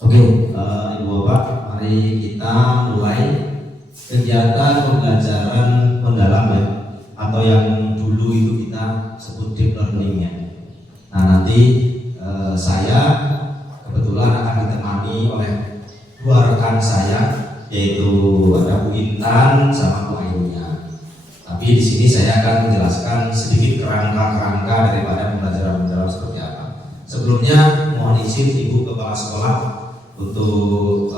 Oke, Ibu Bapak, mari kita mulai kegiatan pembelajaran mendalam ya, atau yang dulu itu kita sebut deep learning ya. Nah nanti saya kebetulan akan ditemani oleh dua rekan saya, yaitu ada Bu Intan sama Bu Ainunya. Tapi di sini saya akan menjelaskan sedikit kerangka-kerangka daripada pembelajaran mendalam seperti apa. Sebelumnya mohon izin Ibu Kepala Sekolah untuk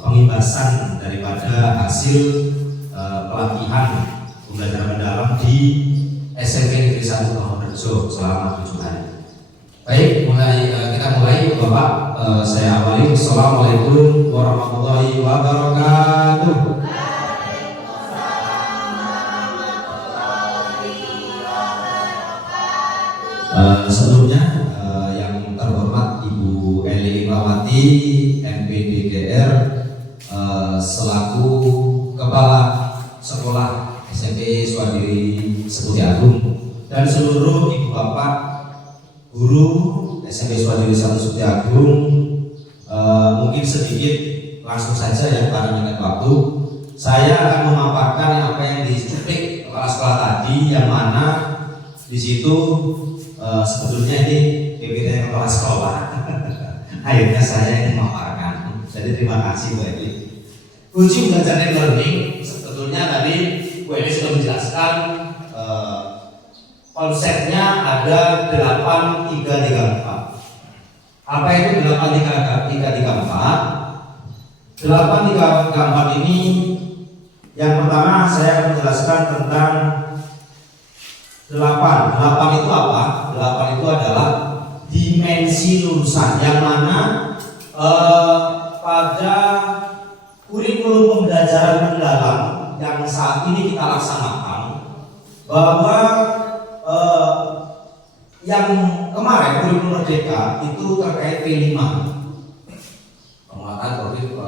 pengimbasan daripada hasil pelatihan pembelajaran mendalam di SMP Negeri 1 Purworejo selama 7 hari. Baik, kita mulai Bapak. Saya awali. Assalamualaikum warahmatullahi wabarakatuh. Sebelumnya yang terhormat Ibu Eli Mawati MPDDR selaku Kepala Sekolah SMP Swadiri Seputi Agung dan seluruh Ibu Bapak guru SMP Swadiri 1 Seputi Agung, mungkin sedikit langsung saja ya karena dengan waktu saya akan memaparkan apa yang dicuplik kepala sekolah tadi, yang mana di situ sebetulnya ini PPT kepala sekolah. Akhirnya saya yang memaparkan. Jadi terima kasih Bu Eli. Kunci belajar dan learning sebetulnya tadi Bu Eli sudah menjelaskan konsepnya ada 8-3-3-4. Apa itu 8-3-3-4? 8-3-3-4 ini yang pertama saya akan menjelaskan tentang 8 itu apa? 8 itu adalah dimensi lulusan, yang mana pada kurikulum pembelajaran mendalam yang saat ini kita laksanakan, bahwa yang kemarin kurikulum merdeka itu terkait P5, penguatan proyek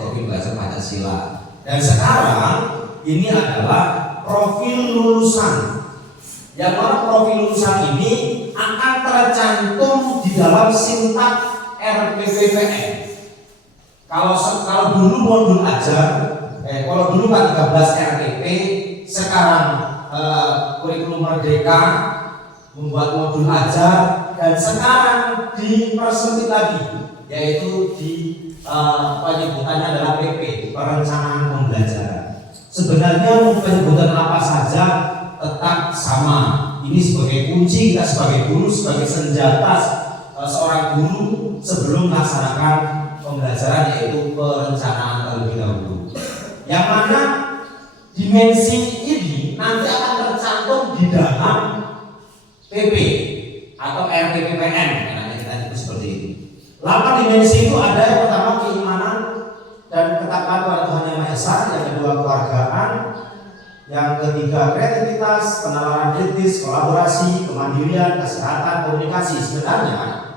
profil belajar Pancasila, dan sekarang ini adalah profil lulusan, yang mana profil lulusan ini akan tercantum di dalam sintak RPPPN. Kalau dulu modul ajar, kalau dulu kan 13 RPP, sekarang kurikulum merdeka membuat modul ajar, dan sekarang dipersempit lagi, yaitu di penyebutannya adalah PP, perencanaan pembelajaran. Sebenarnya penyebutan apa saja tetap sama. Ini sebagai kunci kita sebagai guru, sebagai senjata seorang guru sebelum melaksanakan pembelajaran, yaitu perencanaan terlebih dahulu. Yang mana dimensi ini nanti akan tercantum di dalam PP atau RPPPN, karena kita itu seperti ini. 8 dimensi itu ada yang pertama keimanan dan ketakwaan kepada Tuhan Yang Maha Esa, yang kedua keluargaan, yang ketiga kreativitas, penalaran kritis, kolaborasi, kemandirian, kesehatan, komunikasi. Sebenarnya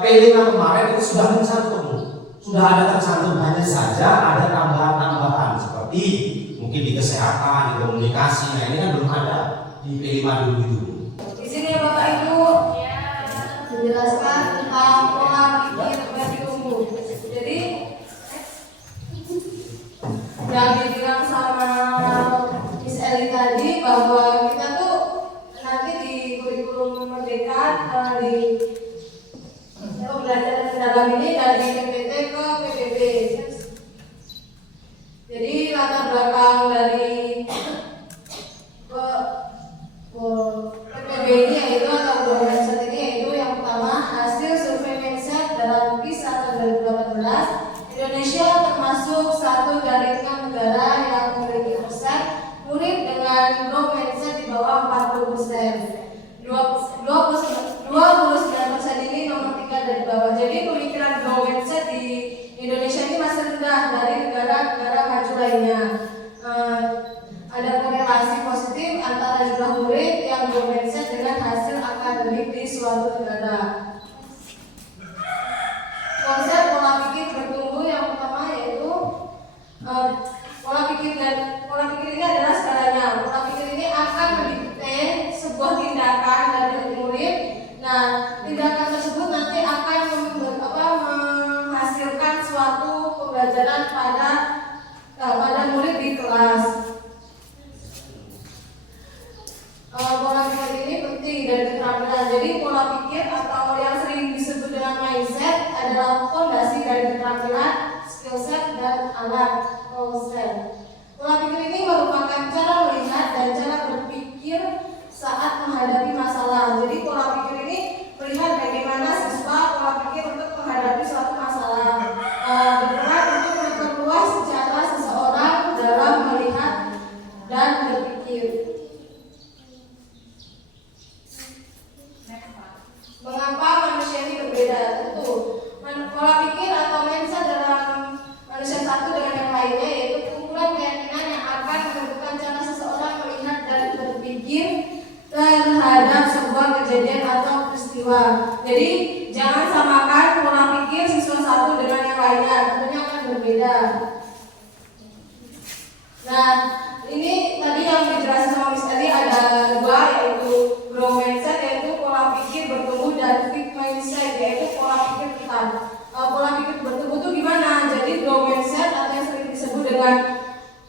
P5 kemarin itu sudah tercantum, sudah ada tercantum, hanya saja ada tambahan-tambahan seperti mungkin di kesehatan, di komunikasi. Nah ini kan belum ada di P5 dulu itu. Di sini Bapak Ibu menjelaskan tentang pola pikir versi umum. Jadi yang dibilang sama Miss Eli tadi, bahwa kita tuh nanti di kurikulum merdeka di pembelajaran mendalam ini dari PPT ke PPB. Jadi latar belakang dari PPB ini yaitu atau mindset ini yaitu yang pertama hasil survei mindset dalam PIS tahun 2018. Indonesia termasuk satu dari 6 negara yang memiliki persen murid dengan growth mindset di bawah 40%. 29% ini nomor 3 dari bawah. Jadi pemikiran growth mindset di Indonesia ini masih Jadi pola pikir ini melihat bagaimana siswa pola pikir untuk menghadapi suatu masalah, berperan untuk memperluas cara seseorang dalam melihat dan berpikir. Mengapa manusia ini berbeda? Tentu pola pikir atau mindset dalam manusia satu dengan yang lainnya yaitu kumpulan keyakinan yang akan menentukan cara seseorang melihat dan berpikir terhadap sebuah kejadian atau peristiwa. Jadi jangan samakan pola pikir siswa satu dengan yang lainnya, tentunya akan berbeda. Nah, ini tadi yang dijelaskan sama Miss tadi ada dua, yaitu growth mindset yaitu pola pikir bertumbuh dan fixed mindset yaitu pola pikir tetap. Pola pikir bertumbuh itu gimana? Jadi growth mindset atau yang sering disebut dengan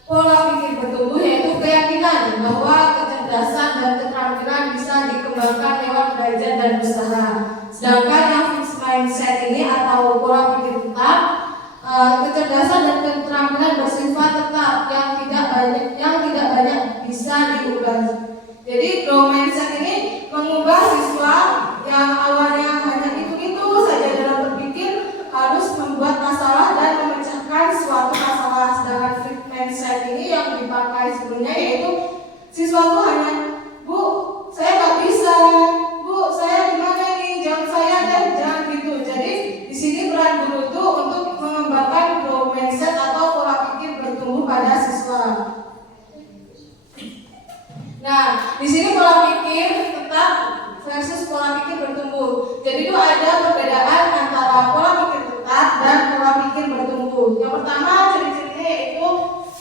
pola pikir bertumbuh yaitu keyakinan bahwa kecerdasan dan keterampilan bisa dikembangkan lewat belajar dan usaha. Sedangkan yang fixed mindset ini atau pola pikir tetap, kecerdasan dan keterampilan bersifat tetap yang tidak banyak bisa diubah. Jadi growth mindset ini mengubah siswa yang awalnya hanya itu saja dalam berpikir harus membuat masalah dan memecahkan suatu masalah. Sedangkan fixed mindset ini yang dipakai sebelumnya yaitu siswa itu hanya, Bu, saya nggak bisa, Bu, saya gimana nih, jangan saya deh, jangan gitu. Jadi di sini peran guru itu untuk mengembangkan growth mindset atau pola pikir bertumbuh pada siswa. Nah, di sini pola pikir tetap versus pola pikir bertumbuh. Jadi itu ada perbedaan antara pola pikir tetap dan pola pikir bertumbuh. Yang pertama ciri-cirinya yaitu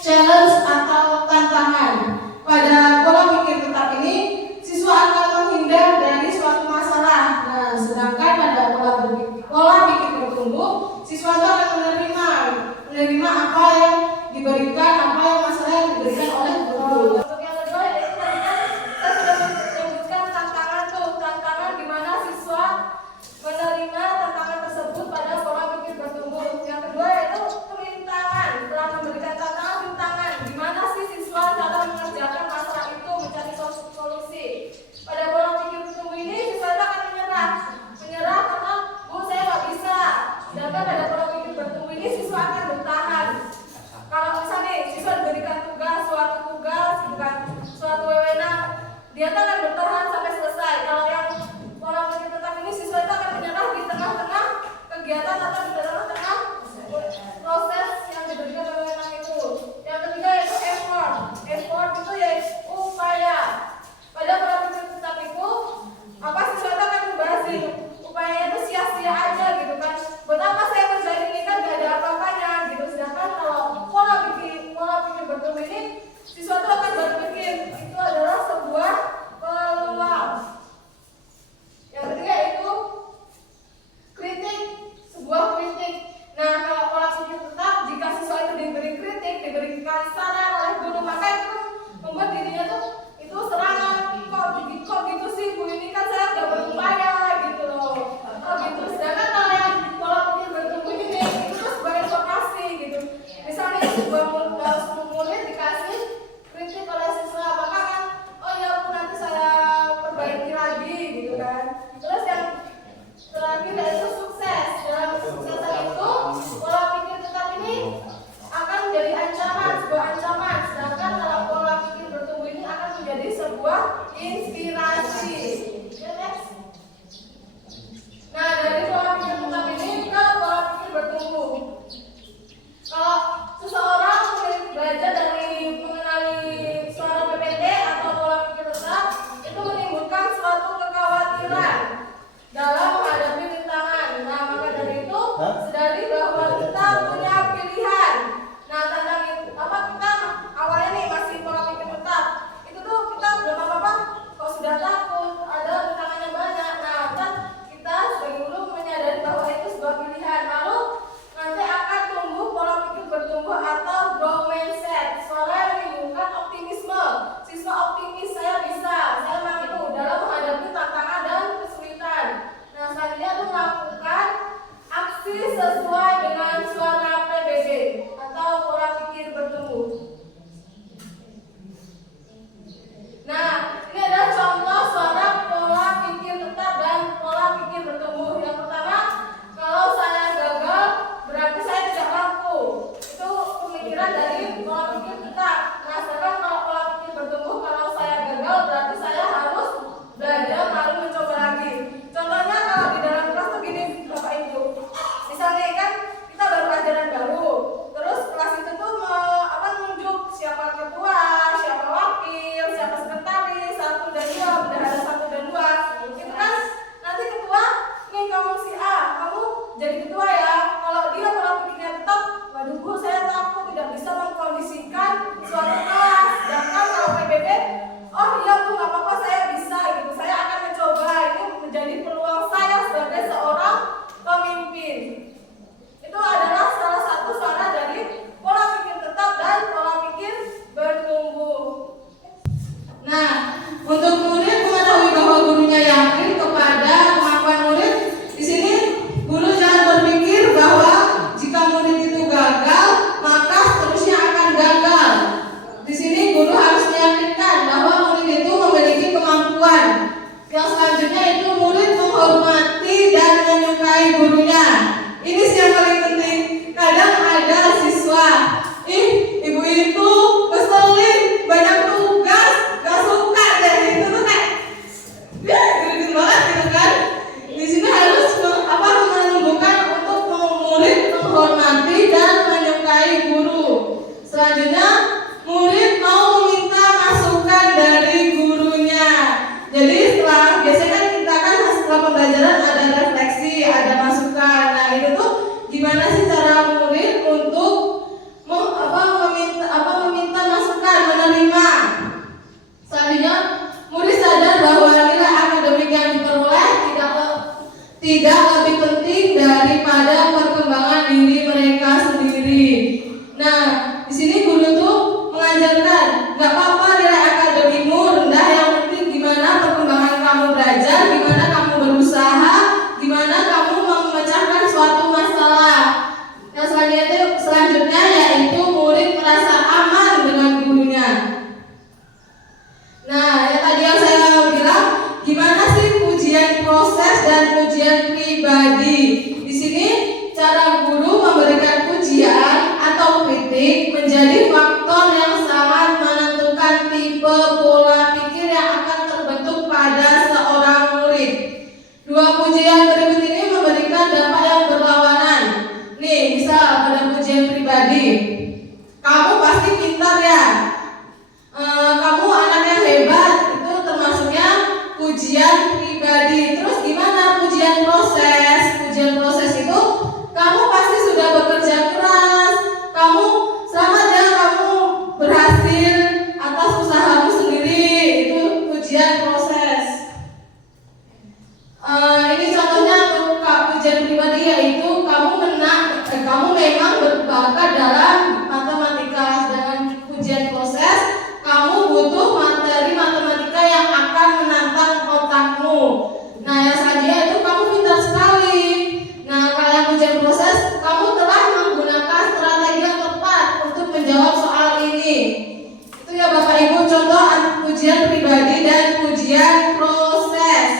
challenge atau tantangan. Pada pola pikir tetap ini, siswa akan menghindar dari suatu masalah. Nah, sedangkan pada pola pikir bertumbuh, siswa itu akan menerima apa yang diberikan, apa yang masalah yang diberikan oleh guru. Untuk yang kedua yaitu saya sudah menyebutkan tantangan gimana siswa menerima tantangan tersebut pada pola pikir bertumbuh. Yang kedua yaitu rintangan. Setelah memberikan rintangan, gimana sih siswa cara mengerjakan masalah itu, mencari solusi. Pada pola pikir bertumbuh ini siswa akan menyerah karena, Bu, saya nggak bisa. Sedangkan pada pola pikir jadi ketua ya, kalau dia pola pikirnya tetap, waduh Bu saya takut tidak bisa mengkondisikan suatu kelas. Sedangkan kalau PBB, oh iya Bu nggak apa-apa saya bisa gitu, saya akan mencoba, ini menjadi peluang saya sebagai seorang pemimpin. Itu adalah salah satu cara dari pola pikir tetap dan pola pikir bertumbuh. Nah, untuk murid mengetahui bahwa gurunya yakin kepada kemampuan murid, di sini guru jangan berpikir bahwa jika murid itu gagal, maka seterusnya akan gagal. Di sini guru harus meyakinkan bahwa murid itu memiliki kemampuan. Yang selanjutnya itu murid menghormati dan menyukai gurunya. Ini sih yang paling penting. Kadang ada siswa, ibu itu keselin, banyak tugas, gak suka deh, itu tuh kayak gede banget gitu kan. Di sini harus menumbuhkan untuk murid menghormati dan menyukai guru. Selanjutnya murid mau meminta masukan dari gurunya. Jadi biasanya kan kita kan setelah pembelajaran ada refleksi, ada masukan. Nah itu tuh gimana sih cara murid untuk meminta masukan, menerima. Selanjutnya murid sadar bahwa nilai akademik yang diperoleh tidak lebih penting daripada perkembangan diri mereka sendiri. Nah, di sini guru tuh mengajarkan, nggak apa-apa nilai akademikmu rendah, yang penting gimana perkembangan kamu belajar, gimana kamu berusaha, gimana kamu memecahkan suatu masalah. Yang selanjutnya yaitu murid merasa aman dengan gurunya. Nah, tadi yang saya bilang, gimana sih ujian proses dan ujian pribadi? Di sini cara guru memberikan pujian atau kritik menjadi faktor yang sangat menentukan tipe pola pikir yang akan terbentuk pada seorang murid. Dua pujian berikut ini memberikan dampak yang berlawanan. Nih, misal pada pujian pribadi, kamu pasti pintar ya, kamu anak yang hebat, itu termasuknya pujian pribadi. Terus gimana pujian proses? Pujian proses itu kamu pasti sudah bekerja keras, kamu selamat ya, kamu berhasil atas usahamu sendiri, itu pujian proses. Ini contohnya untuk pujian pribadi, yaitu kamu memang berbakat dalam matematika. Dengan pujian proses, kamu butuh materi matematika yang akan menantang otakmu. Nah, yang selanjutnya itu kamu pintar sekali. Nah, kalau yang pujian proses, kamu telah menggunakan strategi yang tepat untuk menjawab soal ini. Itu ya Bapak Ibu, contoh pujian pribadi dan pujian proses.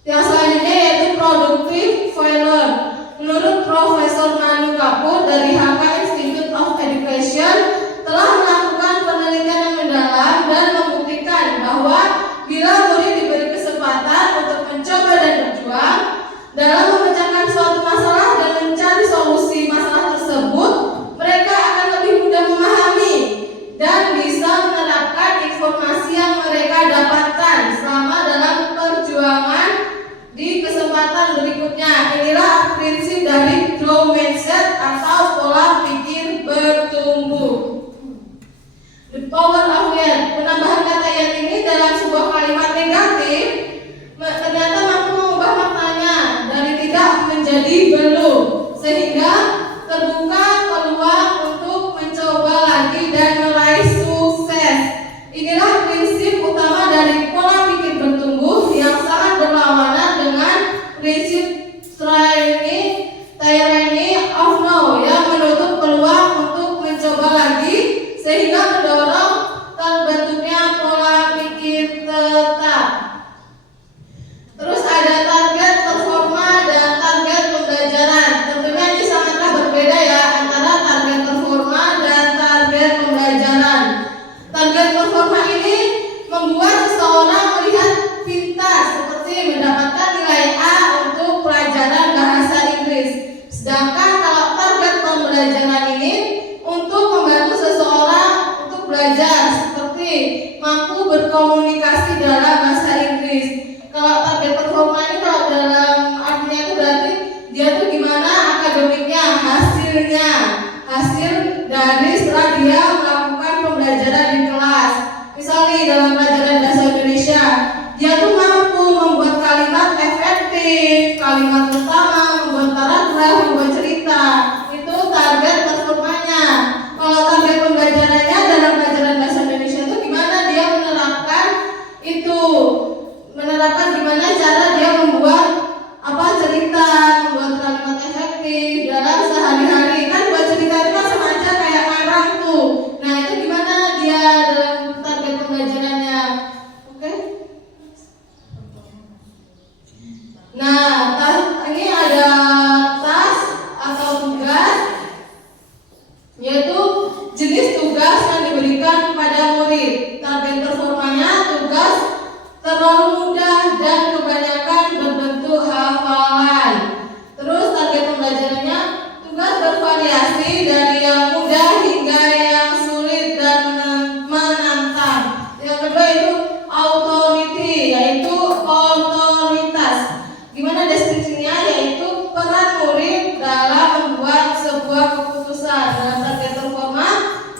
Yang selanjutnya yaitu productive failure. Menurut Profesor Manu Kapur dari HK Institute of Education, telah melakukan penelitian yang mendalam dan membuktikan bahwa bila murid diberi kesempatan untuk mencoba dan berjuang dalam memecahkan suatu masalah dan mencari solusi masalah tersebut, mereka akan lebih mudah memahami dan bisa menerapkan informasi yang mereka dapatkan selama dalam perjuangan di kesempatan berikutnya. Inilah prinsip dari growth mindset atau pola pikir bertumbuh. The power of yet. Penambahan kata yet ini dalam sebuah kalimat negatif ternyata mampu mengubah maknanya dari tidak menjadi belum, sehingga terbuka peluang untuk mencoba lagi dan meraih sukses. Inilah prinsip utama dari pola pikir bertumbuh yang sangat berlawanan dengan prinsip tyranny of no yang menutup peluang untuk mencoba lagi, sehingga mendorong terbentuknya pola pikir tetap. Terus ada target performa dan target pembelajaran. Tentunya ini sangatlah berbeda ya antara target performa dan target pembelajaran. Target performa ini membuat seseorang melihat pintar, seperti mendapatkan nilai A untuk pelajaran efektif, kalimat utama, membuat paragraf, membuat cerita. Itu target performanya. Kalau target pembelajarannya dalam pelajaran bahasa Indonesia itu gimana dia menerapkan itu, menerapkan gimana cara dia membuat cerita, membuat kalimat efektif dalam sehari-hari. Kan buat cerita itu kan sama aja kayak ngarang tuh. Nah itu gimana dia dalam target pembelajarannya? Oke? Nah, ini ada tas atau tugas, yaitu jenis tugas yang diberikan kepada murid. Target performanya tugas terlalu mudah dan kebanyakan berbentuk hafalan. Terus target pembelajarannya tugas bervariasi dari yang mudah hingga yang sulit dan menantang. Yang kedua itu authority, yaitu otoritas. Gimana deskripsinya? Yaitu peran murid dalam membuat sebuah keputusan. Dalam target performa,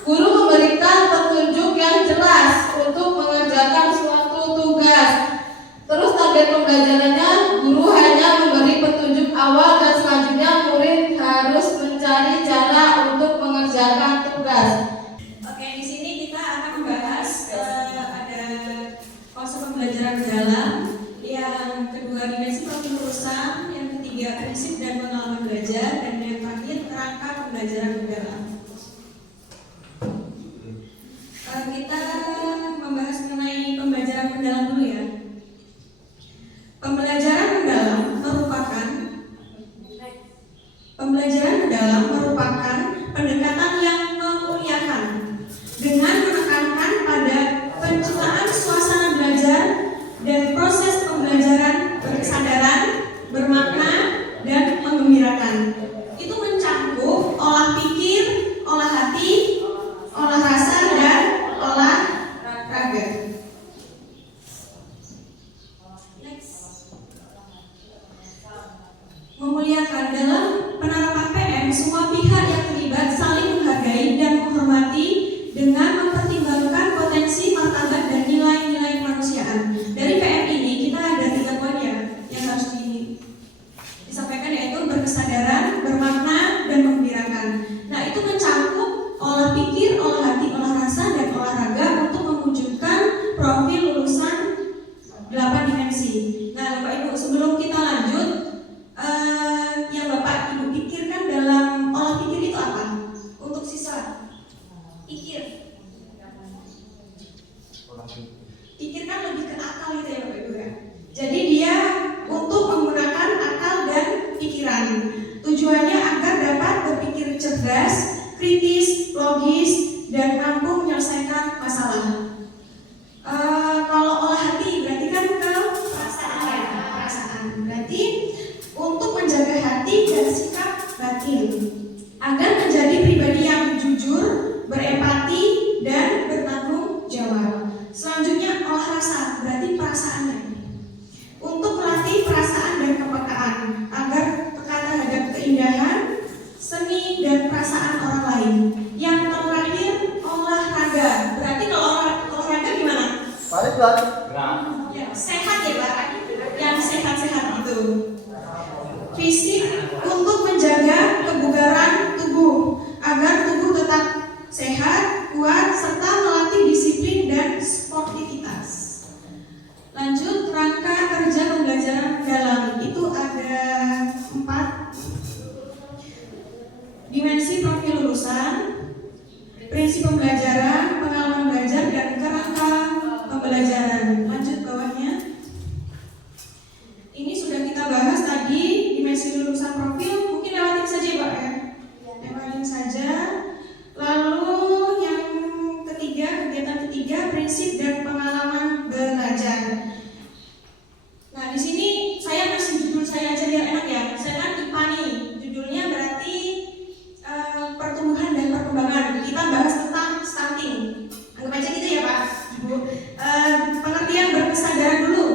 guru memberikan petunjuk yang jelas untuk mengerjakan suatu tugas. Terus target pembelajarannya, guru hanya memberi petunjuk awal dan selanjutnya murid harus mencari cara untuk mengerjakan tugas. Oke, di sini kita akan membahas ada konsep pembelajaran mendalam, yang kedua dimensi profil lulusan, yang ketiga prinsip dan pengalaman belajar, dan yang terakhir kerangka pembelajaran mendalam. Kita membahas mengenai pembelajaran mendalam dulu ya. Pembelajaran mendalam merupakan pendekatan yang memuliakan dengan menekankan pada penciptaan suasana belajar dan proses pembelajaran berkesadaran, bermakna, dan menggembirakan. Itu mencakup olah pikir, olah hati, olah rasa, dan olah raga. Memuliakan dalam penerapan PM, semua pihak yang terlibat saling menghargai dan menghormati dengan mempertimbangkan potensi, martabat, dan nilai-nilai kemanusiaan. Dari PM ini kita ada 3 poin ya yang harus disampaikan, yaitu berkesadaran, bermakna, dan menggembirakan. Nah, itu mencakup olah pikir, olah hati, olah rasa, dan olahraga untuk mewujudkan profil lulusan 8 dimensi. Nah, Bapak Ibu, sebelum kita lanjut, yang Bapak Ibu pikirkan dalam olah pikir itu apa? Untuk siswa pikir kan lebih ke akal gitu ya Bapak Ibu ya. Jadi dia untuk menggunakan akal dan pikiran. Tujuannya agar dapat berpikir cerdas, kritis, logis, dan mampu menyelesaikan masalah. Kalau olah hati berarti kan ke perasaan ya, perasaan. Berarti untuk menjaga hati dan sikap batin agar menjadi pribadi yang jujur, berempati, dan bertanggung jawab. Selanjutnya olah rasa, berarti perasaannya. Untuk melatih perasaan dan kepekaan agar peka terhadap keindahan, seni, dan perasaan orang lain. Yang terakhir olahraga, berarti kalau olahraga gimana? Balik lagi. Ya, sehat ya Pak, yang sehat-sehat itu. Fisik untuk menjaga kebugaran tubuh agar tubuh tetap sehat, kuat, serta melatih disiplin dan sportivitas. Lanjut, rangka kerja pembelajaran dalam itu ada 4 dimensi profil lulusan, prinsip pembelajaran, pengalaman belajar, dan kerangka pembelajaran. Lanjut bawahnya. Ini sudah kita bahas tadi, dimensi lulusan profil, mungkin lewatin saja Pak ya. Lewatin saja. Lalu yang ketiga, kegiatan ketiga, prinsip dan pengalaman belajar. Nah, di sini saya kasih judul saya aja biar enak ya. Saya kan IPA nih, judulnya berarti pertumbuhan dan perkembangan. Kita bahas tentang stunting. Anggap aja gitu ya Pak, Ibu. Pengertian berkesadaran dulu.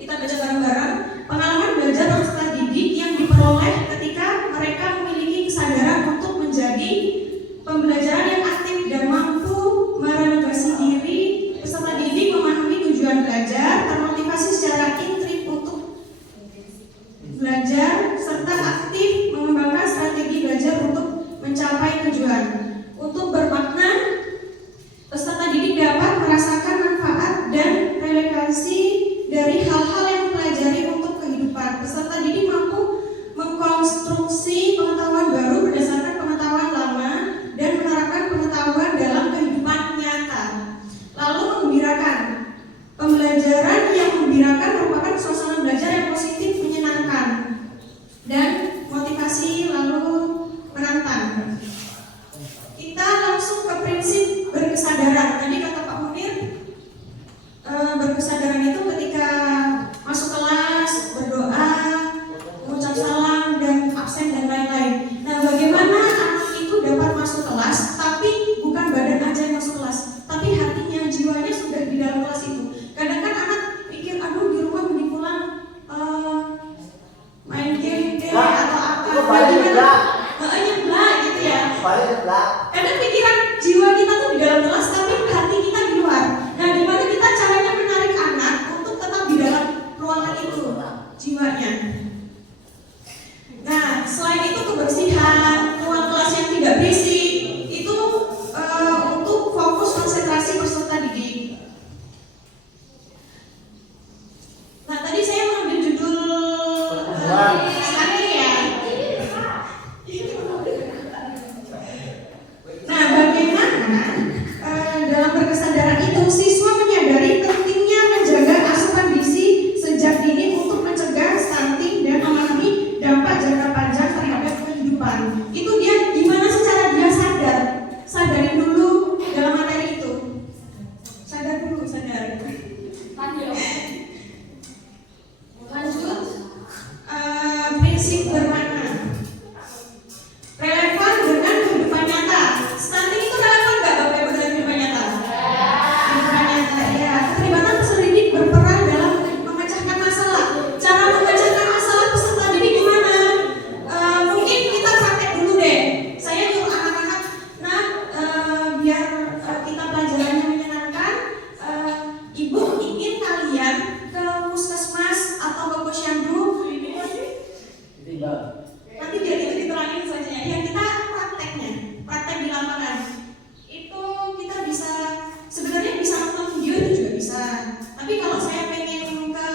Kita baca bareng-bareng. Pengalaman belajar peserta didik yang diperoleh ketika belajar, serta aktif mengembangkan strategi belajar untuk mencapai tujuan. Untuk bermakna, peserta didik dapat merasakan manfaat dan relevansi dari hal-hal yang dipelajari untuk kehidupan. Peserta didik mampu mengkonstruksi pengetahuan baru berdasarkan pengetahuan lama dan menerapkan pengetahuan dalam kehidupan nyata. Lalu menggembirakan. Pembelajaran yang menggembirakan merupakan suasana belajar yang positif, menyenangkan, dan motivasi lalu menantang. Kita langsung ke prinsip berkesadaran. Tadi kata Pak Munir, berkesadaran itu ketika masuk kelas, berdoa, mengucap salam, dan absen dan lain-lain. Nah, bagaimana anak itu dapat masuk kelas, tapi bukan badan aja yang masuk kelas, tapi hatinya, jiwanya sudah di dalam kelas itu. Kadang kan anak pikir, aduh di rumah mending pulang main game atau apa, nyeblak gitu ya. Kadang pikiran jiwa kita tuh di dalam kelas, tapi hati kita di luar. Nah, gimana kita caranya menarik anak untuk tetap di dalam ruangan itu, jiwanya. Nah, selain itu kebersihan, ruang kelas yang tidak berisik, itu untuk fokus konsentrasi peserta didik. Nah, tadi saya mengambil judul santri ya. Nah, bagaimana dalam berkesadaran itu siswa menyadari pentingnya menjaga asupan gizi sejak dini untuk mencegah stunting dan memahami dampak jangka panjang terhadap kehidupan. Itu dia gimana secara dia sadar. Sadari dulu dalam materi itu. Sadar dulu, sadar. Lanjut, prinsip bermakna. Relevan dengan kehidupan nyata. Stunting itu relevan nggak Bapak Ibu dengan kehidupan nyata? Kehidupan nyata, ya. Keterlibatan peserta didik berperan dalam memecahkan masalah. Cara memecahkan masalah peserta didik gimana? Mungkin kita praktek dulu deh. Saya nyuruh anak-anak, nah biar kita pelajarannya menyenangkan, Ibu ingin kalian ke puskesmas atau ke posyandu. Nanti biar itu diterangin saja ya, kita praktek di lapangan. Itu kita bisa, sebenarnya bisa nonton video itu juga bisa. Tapi kalau saya pengen ke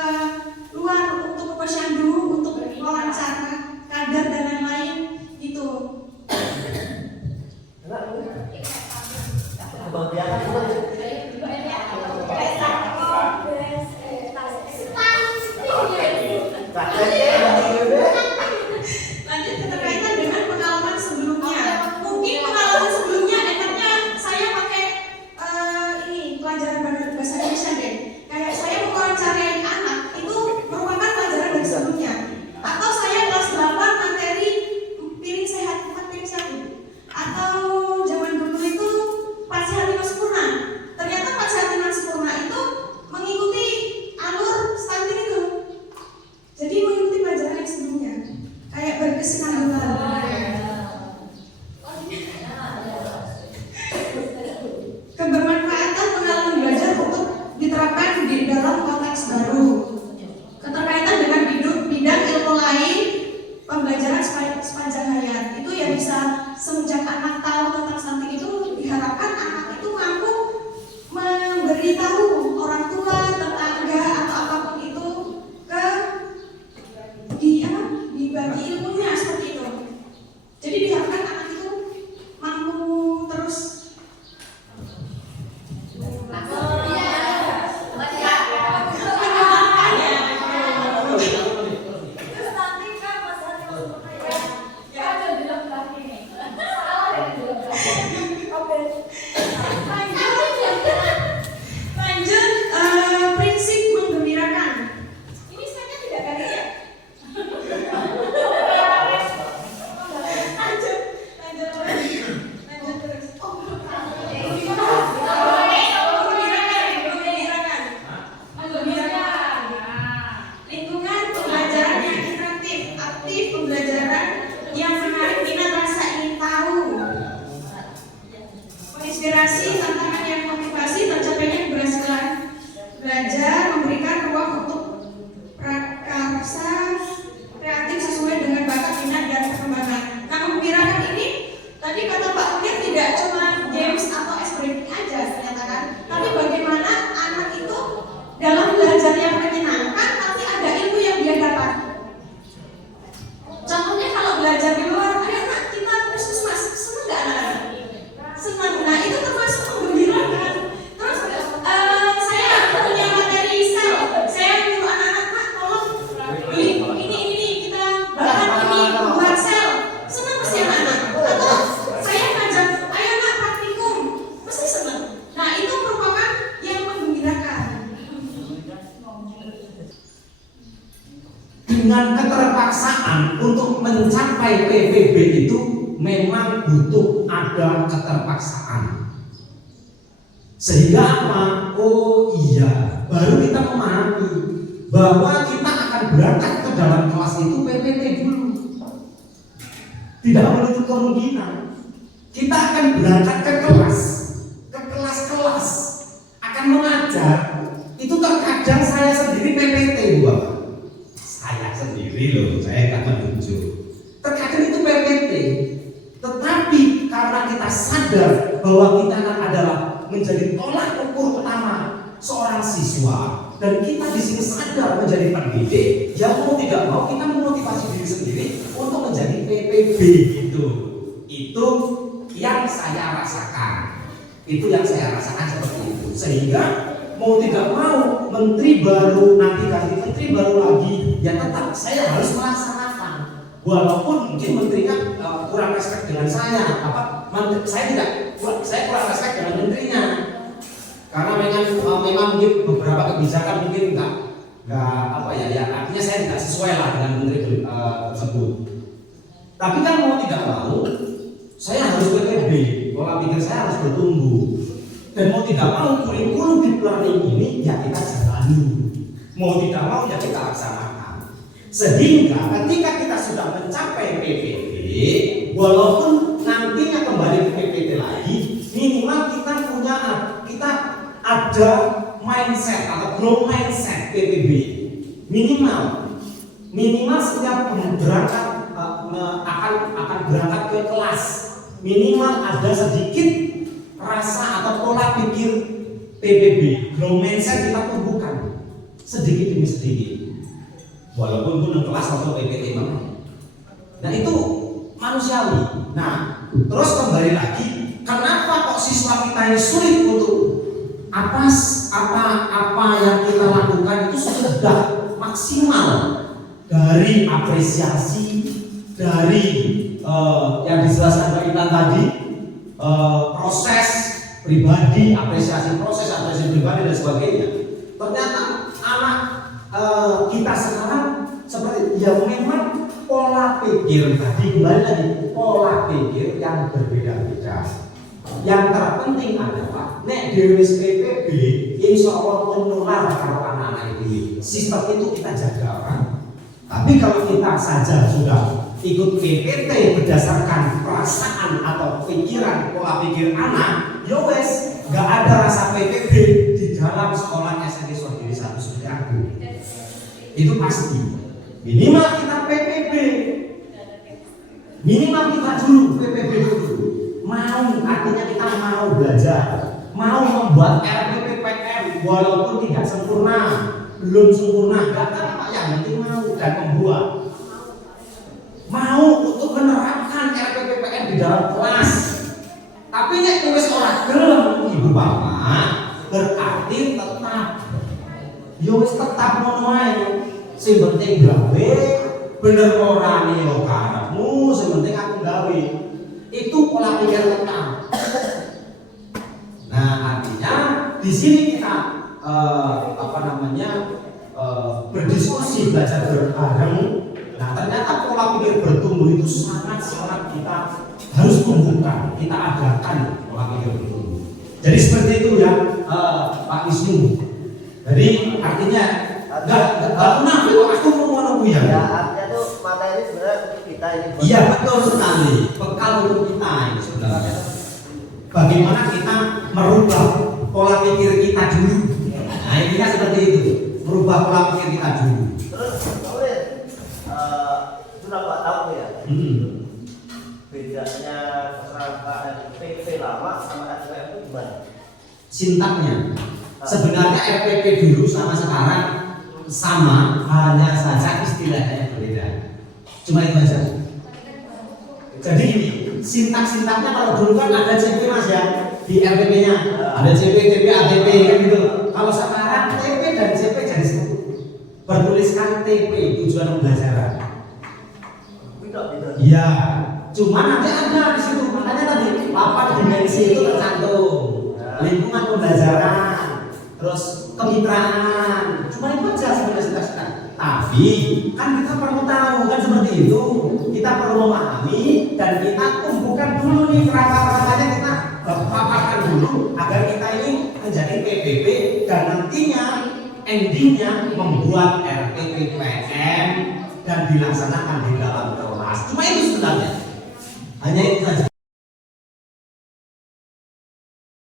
luar untuk ke posyandu, untuk wawancara kader dan lain-lain gitu. Lanjut keterkaitan dengan pengalaman sebelumnya. Mungkin pengalaman sebelumnya enaknya saya pakai ini pelajaran bahasa Indonesia deh. Kayak saya mewawancarai anak itu merupakan pelajaran dari sebelumnya. Atau saya kelas 8 materi piring sehat, 4 piring sehat. Atau zaman dulu itu 4 sehat 5 sempurna. Ternyata 4 sehat 5 sempurna itu mengikuti alur stunting itu. Jadi mengikuti pelajaran yang sebelumnya. Kayak berkesinambungan. Kebermanfaatan pengalaman belajar untuk diterapkan di dalam konteks baru. Keterkaitan dengan bidang ilmu lain, pembelajaran sepanjang hayat. Itu ya bisa semenjak anak tahu tentang stunting itu, diharapkan anak itu mampu memberitahu orang tua, tetangga atau apapun itu ke dibagi ilmunya seperti itu. Jadi diharapkan anak itu mampu terus lanjut, prinsip menggembirakan. Ini saya tidak ganti ya. Lanjut terus. Menggembirakan. Lingkungan pembelajaran yang interaktif, aktif, pembelajaran yang menarik minat rasa ingin tahu. Menginspirasi, tantangan yang motivasi tercapainya keberhasilan belajar, memberikan ruang untuk prakarsa, kreativitas belajar di luar, ayo nak kita puskesmas, senang nggak anak-anak? Senang. Nah itu termasuk menggembirakan. Terus saya punya materi sel, saya nyuruh anak-anak nak tolong beli ini kita bahan ini buat sel, senang pasti anak-anak. Atau saya ngajak, ayo nak praktikum, pasti senang. Nah itu merupakan yang menggembirakan. Dengan keterpaksaan untuk mencapai PPB itu memang butuh ada keterpaksaan. Sehingga apa? Oh iya, baru kita memahami bahwa kita akan berangkat ke dalam kelas itu PPT dulu. Tidak menutup kemungkinan kita akan berangkat ke kelas-kelas akan mengajar. Itu terkadang saya sendiri PPT, Bapak. Saya sendiri loh, saya tak menunjuk. Terkadang itu PPT, tetapi karena kita sadar bahwa kita adalah menjadi tolak ukur utama seorang siswa, dan kita di sini sadar menjadi pendidik, ya mau tidak mau kita memotivasi diri sendiri untuk menjadi PPB gitu. Itu yang saya rasakan. Itu yang saya rasakan seperti itu. Sehingga mau tidak mau menteri baru nanti ganti menteri baru lagi, ya tetap saya harus melaksanakan. Walaupun mungkin menterinya kurang respect dengan saya, saya kurang respect dengan menterinya. Karena memang mungkin beberapa kebijakan mungkin enggak artinya saya tidak sesuai lah dengan menteri tersebut. Tapi kan mau tidak mau saya harus PPB, pola pikir saya harus bertumbuh. Dan mau tidak mau kurikulum deep learning ini ya kita jalani, mau tidak mau ya kita laksanakan. Sehingga ketika kita sudah mencapai PPT, walaupun nantinya kembali ke PPT lagi, minimal kita ada mindset atau growth mindset PPB. Minimal setiap berangkat akan berangkat ke kelas, minimal ada sedikit rasa atau pola pikir PPB, growth mindset kita tumbuhkan sedikit demi sedikit, walaupun pun kelas atau PPT banget. Nah itu manusiawi. Nah terus kembali lagi, kenapa kok siswa kita ini sulit untuk apa yang kita lakukan itu sudah maksimal, dari apresiasi, dari yang dijelaskan Mbak Intan tadi, proses pribadi, apresiasi pribadi dan sebagainya. Ternyata anak kita sekarang seperti ya memang pola pikir tadi, kembali lagi pola pikir yang berbeda-beda. Yang terpenting adalah nek dewe PPB insya Allah menular kalau anak-anak ini. Sistem itu kita jaga kan. Tapi kalau kita saja sudah ikut PPT berdasarkan perasaan atau pikiran, pola pikir anak, ya wes, nggak ada rasa PPB di dalam sekolah SMP Swahili 1 seperti aku. Itu pasti. Minimal kita PPB, minimal kita dulu PPB dulu. Mau, artinya kita mau belajar, mau membuat RPPPM walaupun tidak sempurna, belum sempurna, nggak apa-apa, yang penting mau dan membuat. Mau untuk menerapkan RPPPM di dalam kelas. Tapi nek tulis ora gelem ibu bapak, berarti tetap yo wis tetap ngono ae. Sing penting gawe, bener ora yo karepmu, sing penting aku gawe. Itu pola pikir tetap. Nah, artinya di sini kita berdiskusi, belajar bareng. Nah, ternyata pola pikir bertumbuh itu sangat-sangat kita harus tumbuhkan, kita adakan pola pikir bertumbuh. Jadi seperti itu ya, Pak Wisnu. Jadi artinya enggak munafik kok aku mau ngomong ya. Ya, artinya tuh materi sebenarnya untuk kita ini. Iya, betul sekali. Bekal untuk kita ini sebenarnya. Bagaimana kita merubah pola pikir kita dulu. Nah, intinya seperti itu. Merubah pola pikir kita dulu. Terus, sudah Pak tahu ya? Bedanya keserangkaan PP lama sama SPM itu gimana? Sintaknya sebenarnya RPP dulu sama sekarang sama, hanya saja istilahnya yang berbeda. Cuma itu aja. Jadi ini sintak-sintaknya kalau dulu kan ada CP Mas ya di RPP-nya, ada CP, TP, ATP kan gitu. Kalau sekarang TP dan CP jadi satu. Bertuliskan TP tujuan pembelajaran. Iya, cuma nanti ada di situ makanya tadi papan dimensi itu tercantum. Lingkungan pembelajaran, terus kemitraan, cuma itu aja sebenarnya sintak-sintak. Tapi kan kita perlu tahu kan seperti itu. Kita perlu memahami dan kita kumpulkan dulu nih kerangka-kerangkanya kita paparkan dulu agar kita ini menjadi PBB dan nantinya endingnya membuat RPPPM dan dilaksanakan di dalam kelas. Cuma itu sebenarnya, hanya itu saja.